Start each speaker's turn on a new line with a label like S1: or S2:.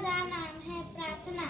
S1: का नाम है प्रार्थना।